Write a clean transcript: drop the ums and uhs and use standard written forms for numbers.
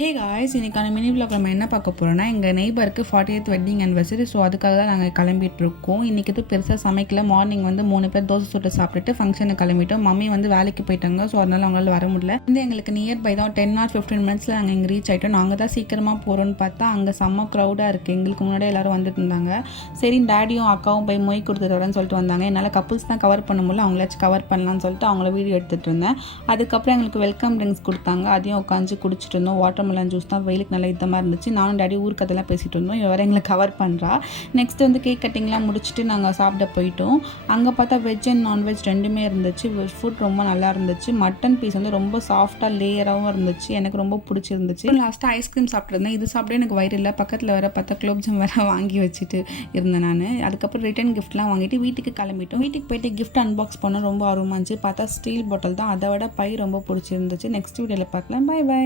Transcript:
Hey guys, இன்னைக்கான mini vlog நம்ம என்ன பார்க்க போகிறோம்னா, எங்கள் நெய்பருக்கு 40th வெட்டிங் anniversary. ஸோ அதுக்காக தான் நாங்கள் கிளம்பிட்டு இருக்கோம். இன்றைக்கி எதுவும் பெருசாக சமைக்கல. மார்னிங் வந்து 3 பேர் தோசை சுட்டு சாப்பிட்டுட்டு ஃபங்க்ஷனுக்கு கிளம்பிட்டோம். மம்மி வந்து வேலைக்கு போயிட்டாங்க. ஸோ அதனால் அவங்களால வர முடியல. வந்து எங்களுக்கு நியர்பை தான் 10 or 15 மினிட்ஸில் நாங்கள் இங்கே ரீச் ஆகிட்டோம். நாங்கள் தான் சீக்கிரமாக போகிறோன்னு பார்த்தா அங்கே செம்ம க்ரௌடாக இருக்குது. எங்களுக்கு முன்னாடி எல்லோரும் வந்துட்டு இருந்தாங்க. சரி, டேடியும் அக்காவும் போய் மொய் கொடுத்துட்டு வரேன்னு சொல்லிட்டு வந்தாங்க. என்னால் கப்புள்ஸ் தான் கவர் பண்ண முடியல, அவங்களாச்சும் கவர் பண்ணலான்னு சொல்லிட்டு அவங்கள வீடியோ எடுத்துகிட்டு இருந்தேன். அதுக்கப்புறம் எங்களுக்கு வெல்கம் ட்ரிங்க்ஸ் கொடுத்தாங்க. அதையும் உட்காந்து குடிச்சிட்டு இருந்தோம். வாட்டர்மெலன் ஜூஸ் தான் வெயிலுக்கு நல்லா இதமாக இருந்துச்சு. நானும் டேடி ஊர் கதையெல்லாம் பேசிகிட்டு இருந்தோம். இவரை எங்களை கவர் பண்ணுறா. நெக்ஸ்ட் வந்து கேக் கட்டிங்லாம் முடிச்சுட்டு நாங்கள் சாப்பிட போயிட்டோம். அங்கே பார்த்தா வெஜ் அண்ட் நான்வெஜ் ரெண்டுமே இருந்துச்சு. வெஜ் ஃபுட் ரொம்ப நல்லா இருந்துச்சு. மட்டன் பீஸ் வந்து ரொம்ப சாஃப்டாக லேயராகவும் இருந்துச்சு. எனக்கு ரொம்ப பிடிச்சிருந்துச்சு. லாஸ்ட்டாக ஐஸ்கிரீம் சாப்பிட்ருந்தேன். இது சாப்பிட எனக்கு வயிறு இல்லை. பக்கத்தில் வேறு பார்த்தா குலோப் ஜாம் வேறு வாங்கி வச்சுட்டு இருந்தேன் நான். அதுக்கப்புறம் ரிட்டன் கிஃப்ட்லாம் வாங்கிட்டு வீட்டுக்கு கிளம்பிட்டோம். வீட்டுக்கு போயிட்டு கிஃப்ட் அன்பாக்ஸ் பண்ண ரொம்ப ஆர்வமாக இருந்துச்சு. பார்த்தா ஸ்டீல் பாட்டில் தான். அதை விட பை ரொம்ப பிடிச்சிருந்துச்சு. நெக்ஸ்ட் வீடியோவில் பார்க்கலாம். Bye by.